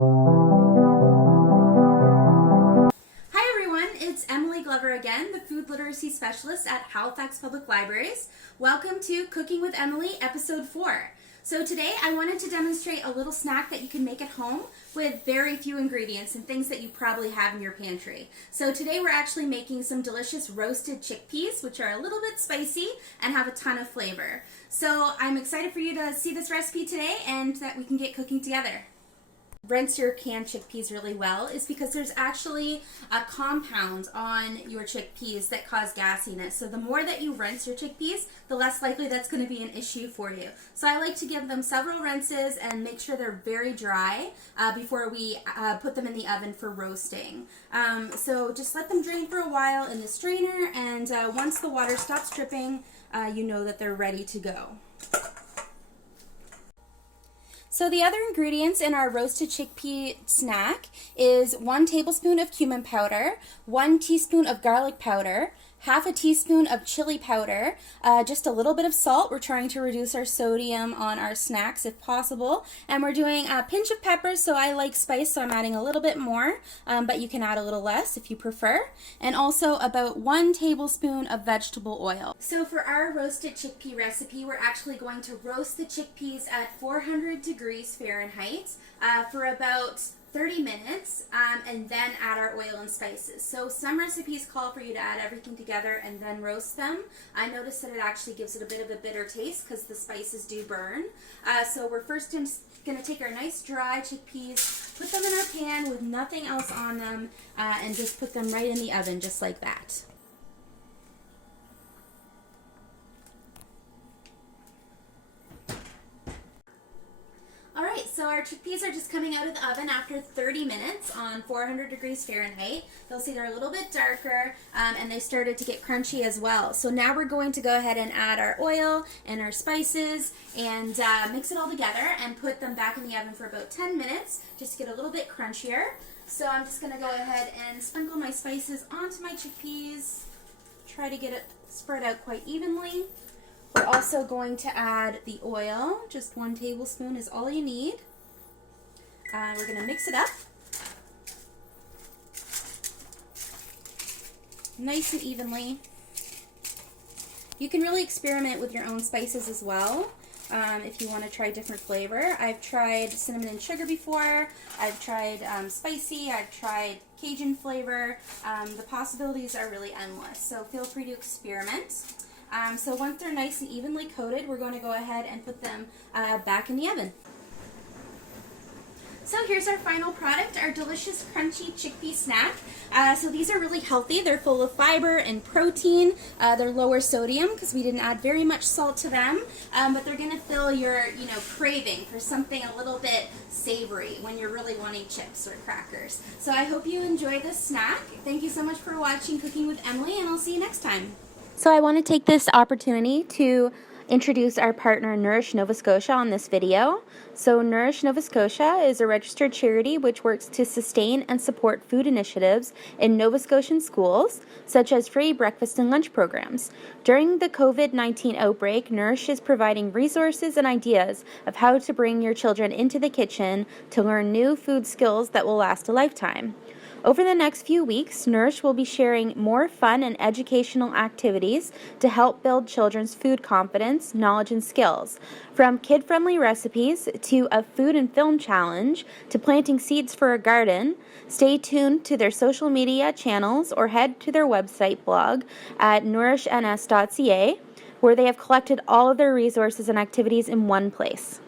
Hi everyone, it's Emily Glover again, the Food Literacy Specialist at Halifax Public Libraries. Welcome to Cooking with Emily, Episode 4. So today I wanted to demonstrate a little snack that you can make at home with very few ingredients and things that you probably have in your pantry. So today we're actually making some delicious roasted chickpeas, which are a little bit spicy and have a ton of flavor. So I'm excited for you to see this recipe today and that we can get cooking together. Rinse your canned chickpeas really well is because there's actually a compound on your chickpeas that cause gassiness. So the more that you rinse your chickpeas, the less likely that's going to be an issue for you. So I like to give them several rinses and make sure they're very dry before we put them in the oven for roasting. So just let them drain for a while in the strainer, and once the water stops dripping, you know that they're ready to go. So the other ingredients in our roasted chickpea snack is 1 tablespoon of cumin powder, 1 teaspoon of garlic powder, half a teaspoon of chili powder, just a little bit of salt. We're trying to reduce our sodium on our snacks if possible. And we're doing a pinch of pepper, so I like spice, so I'm adding a little bit more, but you can add a little less if you prefer. And also about 1 tablespoon of vegetable oil. So for our roasted chickpea recipe, we're actually going to roast the chickpeas at 400 degrees Fahrenheit for about 30 minutes and then add our oil and spices. So some recipes call for you to add everything together and then roast them. I noticed that it actually gives it a bit of a bitter taste because the spices do burn. So we're first going to take our nice dry chickpeas, put them in our pan with nothing else on them, and just put them right in the oven just like that. Alright, so our chickpeas are just coming out of the oven after 30 minutes on 400 degrees Fahrenheit. You'll see they're a little bit darker and they started to get crunchy as well. So now we're going to go ahead and add our oil and our spices and mix it all together and put them back in the oven for about 10 minutes just to get a little bit crunchier. So I'm just going to go ahead and sprinkle my spices onto my chickpeas. Try to get it spread out quite evenly. We're also going to add the oil. Just 1 tablespoon is all you need. We're going to mix it up. Nice and evenly. You can really experiment with your own spices as well if you want to try different flavor. I've tried cinnamon and sugar before. I've tried spicy. I've tried Cajun flavor. The possibilities are really endless, so feel free to experiment. So once they're nice and evenly coated, we're going to go ahead and put them back in the oven. So here's our final product, our delicious crunchy chickpea snack. So these are really healthy. They're full of fiber and protein. They're lower sodium because we didn't add very much salt to them. But they're going to fill your craving for something a little bit savory when you're really wanting chips or crackers. So I hope you enjoy this snack. Thank you so much for watching Cooking with Emily, and I'll see you next time. So I want to take this opportunity to introduce our partner Nourish Nova Scotia on this video. So Nourish Nova Scotia is a registered charity which works to sustain and support food initiatives in Nova Scotian schools, such as free breakfast and lunch programs. During the COVID-19 outbreak, Nourish is providing resources and ideas of how to bring your children into the kitchen to learn new food skills that will last a lifetime. Over the next few weeks, Nourish will be sharing more fun and educational activities to help build children's food confidence, knowledge, and skills. From kid-friendly recipes to a food and film challenge to planting seeds for a garden, stay tuned to their social media channels or head to their website blog at nourishns.ca, where they have collected all of their resources and activities in one place.